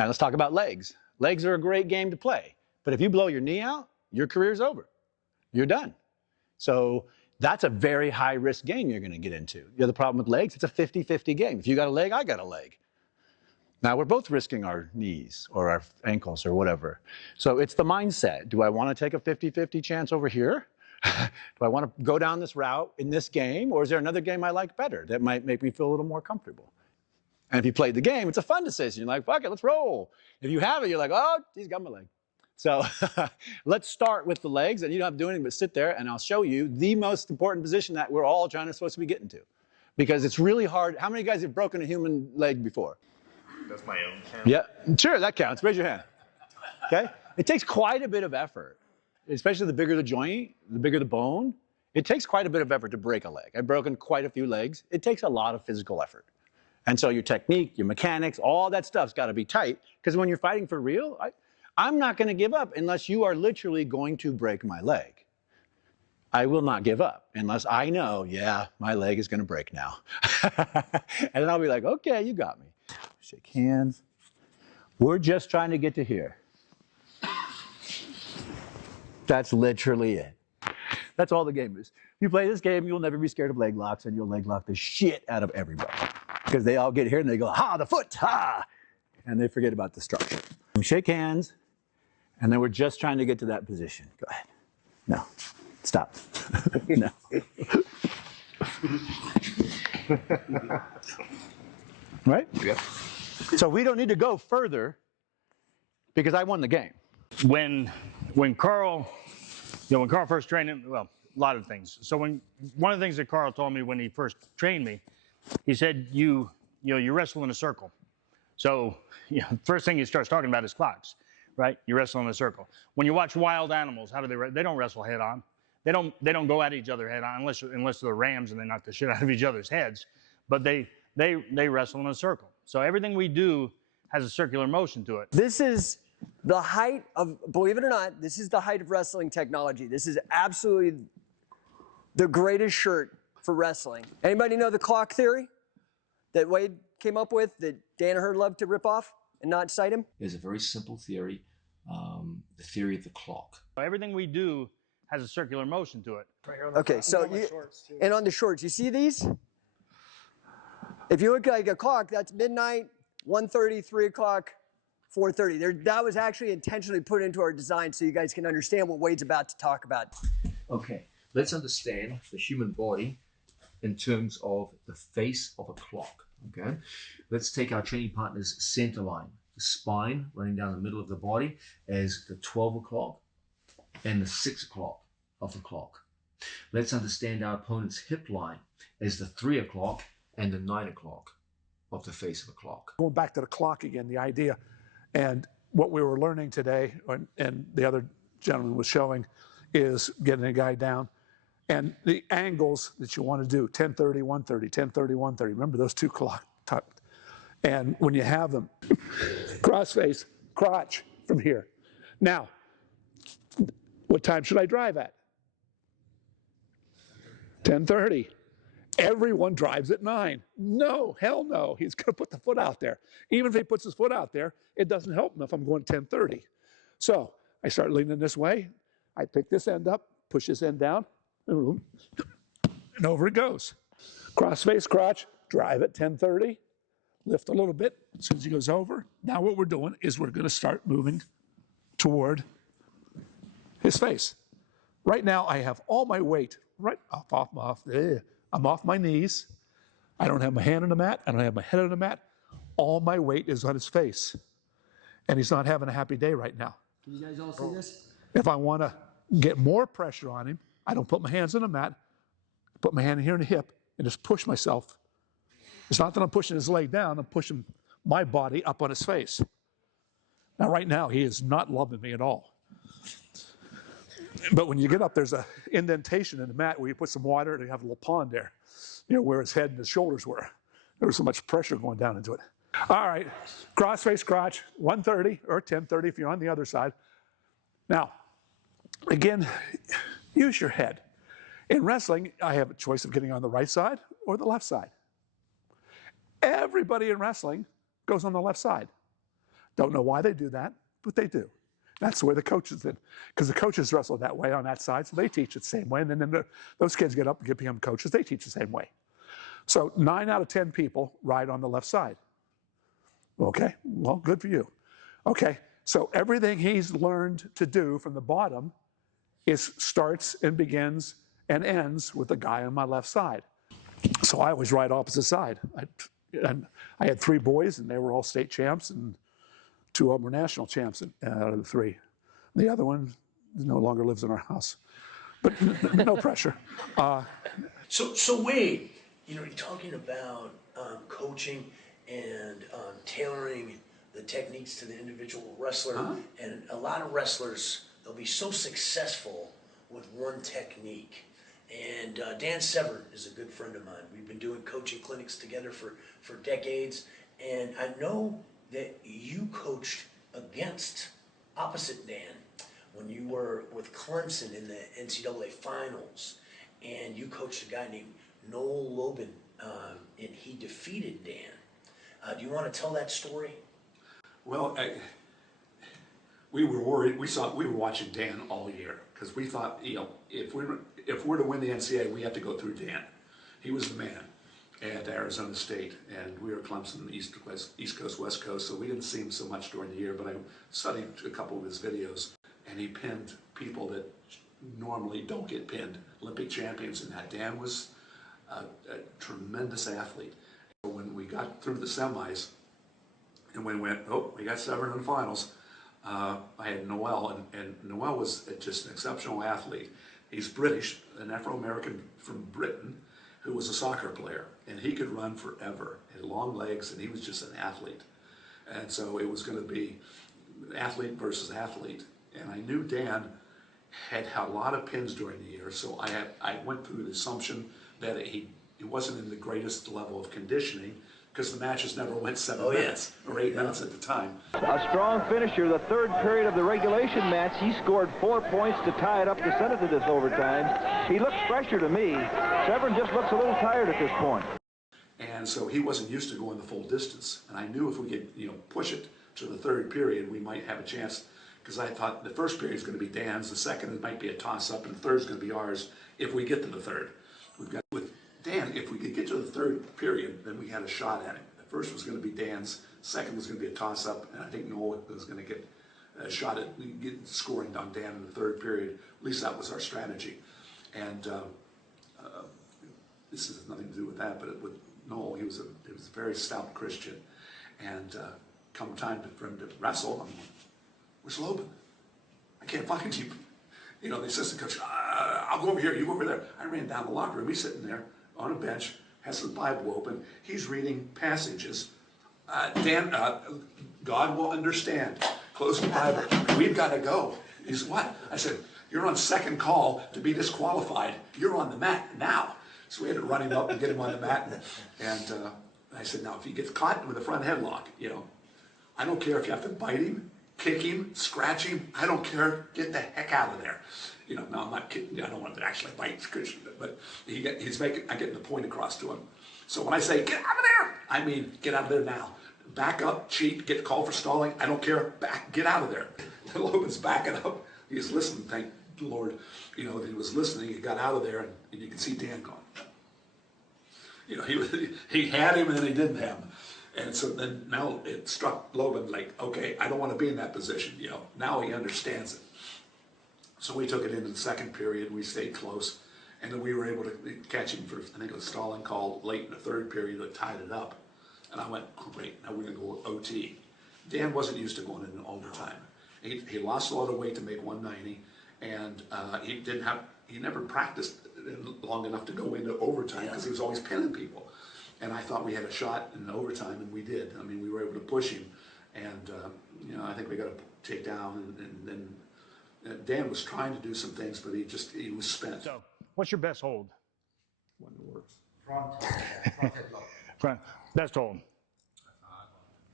And let's talk about legs. Legs are a great game to play. But if you blow your knee out, your career's over. You're done. So that's a very high-risk game you're going to get into. You know the problem with legs? It's a 50-50 game. If you got a leg, I got a leg. Now, we're both risking our knees or our ankles or whatever. So it's the mindset. Do I want to take a 50-50 chance over here? Do I want to go down this route in this game? Or is there another game I like better that might make me feel a little more comfortable? And if you played the game, it's a fun decision. You're like, fuck it, let's roll. If you have it, you're like, oh, he's got my leg. So let's start with the legs, and you don't have to do anything but sit there, and I'll show you the most important position that we're all supposed to be getting to. Because it's really hard. How many guys have broken a human leg before? That's my own count. Yeah, sure, that counts. Raise your hand. Okay? It takes quite a bit of effort, especially the bigger the joint, the bigger the bone. It takes quite a bit of effort to break a leg. I've broken quite a few legs. It takes a lot of physical effort. And so your technique, your mechanics, all that stuff's got to be tight, because when you're fighting for real, I'm not going to give up unless you are literally going to break my leg. I will not give up unless I know, yeah, my leg is going to break now. And then I'll be like, okay, you got me. Shake hands. We're just trying to get to here. That's literally it. That's all the game is. If you play this game, you'll never be scared of leg locks, and you'll leg lock the shit out of everybody. Because they all get here and they go, ha, the foot, ha! And they forget about the structure. Shake hands, and then we're just trying to get to that position. Go ahead. No. Stop. No. Right? Yep. So we don't need to go further because I won the game. When Carl first trained him, well, a lot of things. So one of the things that Carl told me when he first trained me, he said, you wrestle in a circle. So, first thing he starts talking about is clocks, right? You wrestle in a circle. When you watch wild animals, how do they don't wrestle head on. They don't go at each other head on unless they're rams and they knock the shit out of each other's heads. But they wrestle in a circle. So everything we do has a circular motion to it. This is the height of, believe it or not, this is the height of wrestling technology. This is absolutely the greatest shirt for wrestling. Anybody know the clock theory that Wade came up with that Danaher loved to rip off and not cite him? There's a very simple theory, the theory of the clock. Everything we do has a circular motion to it. Okay, so and on the shorts, you see these? If you look like a clock, that's midnight, 1:30, 3 o'clock, 4:30. That was actually intentionally put into our design so you guys can understand what Wade's about to talk about. Okay, let's understand the human body in terms of the face of a clock, okay? Let's take our training partner's center line, the spine running down the middle of the body as the 12 o'clock and the 6 o'clock of the clock. Let's understand our opponent's hip line as the 3 o'clock and the 9 o'clock of the face of a clock. Going back to the clock again, the idea, and what we were learning today, and the other gentleman was showing, is getting a guy down. And the angles that you want to do, 10:30, 1:30, 10:30, 1:30. Remember those two clock tucked. And when you have them, crossface, crotch from here. Now, what time should I drive at? 10:30. Everyone drives at 9. No, hell no. He's going to put the foot out there. Even if he puts his foot out there, it doesn't help him if I'm going 10:30. So I start leaning this way. I pick this end up, push this end down, and over it goes. Crossface, crotch, drive at 10:30, lift a little bit as soon as he goes over. Now what we're doing is we're going to start moving toward his face. Right now I have all my weight right I'm off my knees. I don't have my hand on the mat. I don't have my head on the mat. All my weight is on his face. And he's not having a happy day right now. Can you guys all see this? If I want to get more pressure on him, I don't put my hands on the mat. I put my hand here in the hip and just push myself. It's not that I'm pushing his leg down. I'm pushing my body up on his face. Now, right now, he is not loving me at all. But when you get up, there's an indentation in the mat where you put some water and you have a little pond there, where his head and his shoulders were. There was so much pressure going down into it. All right, crossface crotch, 1:30 or 10:30 if you're on the other side. Now, again, use your head. In wrestling, I have a choice of getting on the right side or the left side. Everybody in wrestling goes on the left side. Don't know why they do that, but they do. That's where the coaches did, because the coaches wrestle that way on that side, so they teach it the same way. And then those kids get up and become coaches, they teach the same way. So 9 out of 10 people ride on the left side. Okay, well, good for you. Okay, so everything he's learned to do from the bottom starts and begins and ends with the guy on my left side. So I always ride opposite side. And I had 3 boys, and they were all state champs, and 2 of them were national champs out of the 3. The other one no longer lives in our house, but no pressure. So Wade, you're talking about coaching and tailoring the techniques to the individual wrestler, and a lot of wrestlers, they'll be so successful with one technique. And Dan Severn is a good friend of mine. We've been doing coaching clinics together for decades, and I know that you coached against opposite Dan when you were with Clemson in the NCAA finals, and you coached a guy named Noel Lobin, and he defeated Dan. Do you want to tell that story? Well, we were worried. We were watching Dan all year because we thought, if we're to win the NCAA, we have to go through Dan. He was the man at Arizona State, and we were Clemson, East Coast, West Coast, so we didn't see him so much during the year, but I studied a couple of his videos, and he pinned people that normally don't get pinned, Olympic champions, and that Dan was a tremendous athlete. When we got through the semis, and we went, we got Severn in the finals, I had Noel, and Noel was just an exceptional athlete. He's British, an Afro-American from Britain, who was a soccer player, and he could run forever, had long legs, and he was just an athlete. And so it was going to be athlete versus athlete. And I knew Dan had a lot of pins during the year, so I went through the assumption that he wasn't in the greatest level of conditioning, because the matches never went 7 minutes or 8 minutes at the time. A strong finisher. The 3rd period of the regulation match, he scored 4 points to tie it up to send it to this overtime. He looks fresher to me. Severn just looks a little tired at this point. And so he wasn't used to going the full distance. And I knew if we could, push it to the 3rd period, we might have a chance, because I thought the 1st period is going to be Dan's, the 2nd it might be a toss-up, and the 3rd is going to be ours if we get to the 3rd. We've got with Dan, if we could get to the 3rd period, then we had a shot at it. The 1st was going to be Dan's, 2nd was going to be a toss-up, and I think Noel was going to get a shot at scoring on Dan in the 3rd period. At least that was our strategy. And this has nothing to do with that, but with Noel, he was a very stout Christian. And come time for him to wrestle, I'm like, where's Lobin? I can't find you. The assistant coach, I'll go over here, you go over there. I ran down the locker room, he's sitting there on a bench, has his Bible open, he's reading passages. Dan, God will understand. Close the Bible. We've got to go. He said, what? I said, you're on 2nd call to be disqualified. You're on the mat now. So we had to run him up and get him on the mat. And I said, now if he gets caught with a front headlock, I don't care if you have to bite him, kick him, scratch him. I don't care. Get the heck out of there. No, I'm not kidding. I don't want to actually bite Christian, but I'm getting the point across to him. So when I say, get out of there, I mean, get out of there now. Back up, cheat, get called for stalling. I don't care. Get out of there. Lobin's backing up. He's listening, thank the Lord. He was listening. He got out of there, and you can see Dan gone. He had him, and then he didn't have him. And so then now it struck Lobin like, okay, I don't want to be in that position. Now he understands it. So we took it into the 2nd period. We stayed close, and then we were able to catch him for, I think it was stalling call late in the 3rd period that tied it up. And I went, great, now we're going to go OT. Dan wasn't used to going into overtime. He lost a lot of weight to make 190, and he never practiced long enough to go into overtime because he was always pinning people. And I thought we had a shot in overtime, and we did. I mean, we were able to push him, and I think we got a takedown, and Dan was trying to do some things, but he was spent. So, what's your best hold? One that works. Front headlock. Front. Best hold.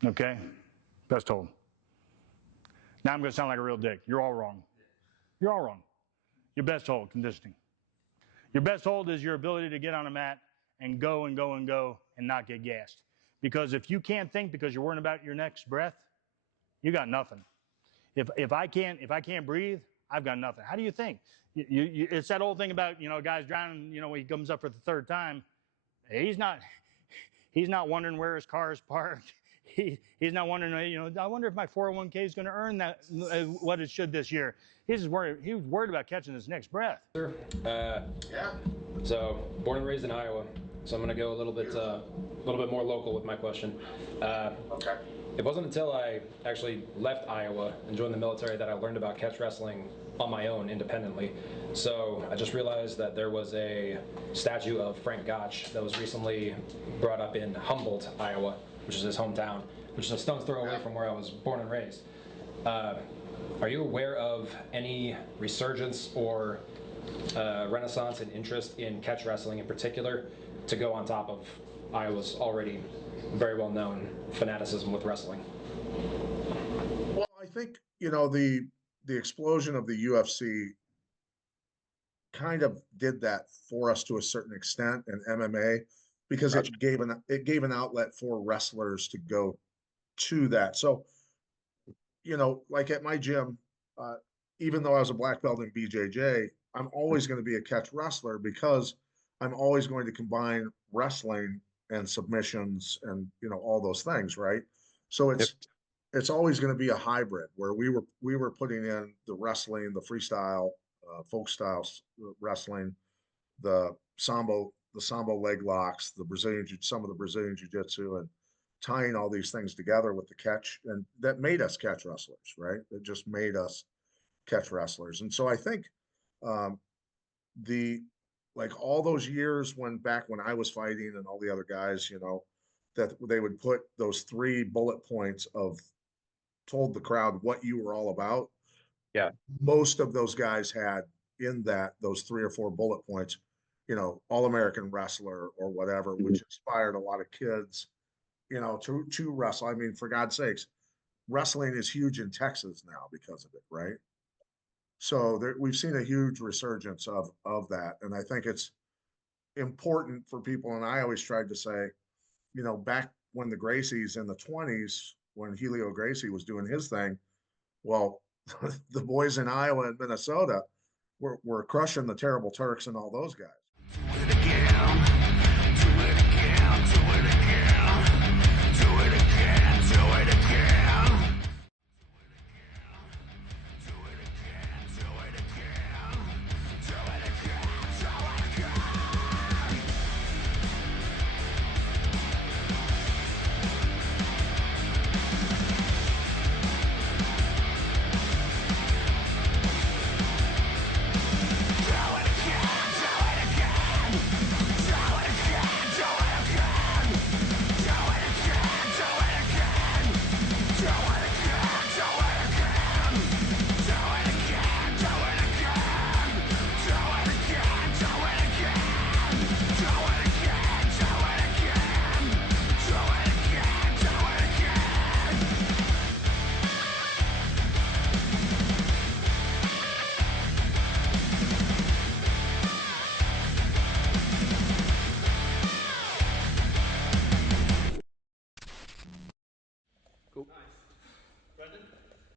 Okay? Best hold. Now I'm going to sound like a real dick. You're all wrong. You're all wrong. Your best hold, conditioning. Your best hold is your ability to get on a mat and go and go and go and not get gassed. Because if you can't think because you're worrying about your next breath, you got nothing. If I can't breathe, I've got nothing. How do you think? It's that old thing about, you know, guys drowning, you know, when he comes up for the third time, he's not wondering where his car is parked. He's not wondering, you know, I wonder if my 401k is going to earn that what it should this year. He was worried about catching his next breath. So born and raised in Iowa. So I'm going to go a little bit more local with my question. Okay. It wasn't until I actually left Iowa and joined the military that I learned about catch wrestling on my own independently. So I just realized that there was a statue of Frank Gotch that was recently brought up in Humboldt, Iowa, which is his hometown, which is a stone's throw away from where I was born and raised. Are you aware of any resurgence or renaissance and interest in catch wrestling in particular to go on top of Iowa's already very well known fanaticism with wrestling? Well, I think, you know, the explosion of the UFC kind of did that for us to a certain extent in MMA, because it gave an outlet for wrestlers to go to that. So, you know, like at my gym, even though I was a black belt in BJJ, I'm always going to be a catch wrestler because I'm always going to combine wrestling and submissions and, you know, all those things, right? So it's always going to be a hybrid where we were putting in the wrestling, the freestyle, folk style wrestling, the sambo leg locks, some of the Brazilian jiu-jitsu, and tying all these things together with the catch, and that made us catch wrestlers, right? It just made us catch wrestlers. And so I think like all those years when I was fighting and all the other guys, you know, that they would put those 3 bullet points of told the crowd what you were all about. Yeah. Most of those guys had in those 3 or 4 bullet points, you know, All-American wrestler or whatever, which inspired a lot of kids, you know, to wrestle. I mean, for God's sakes, wrestling is huge in Texas now because of it, right? So we've seen a huge resurgence of that. And I think it's important for people. And I always tried to say, you know, back when the Gracies in the 20s, when Helio Gracie was doing his thing, well, the boys in Iowa and Minnesota were crushing the Terrible Turks and all those guys. Do it again, do it again, do it again, do it again, do it again.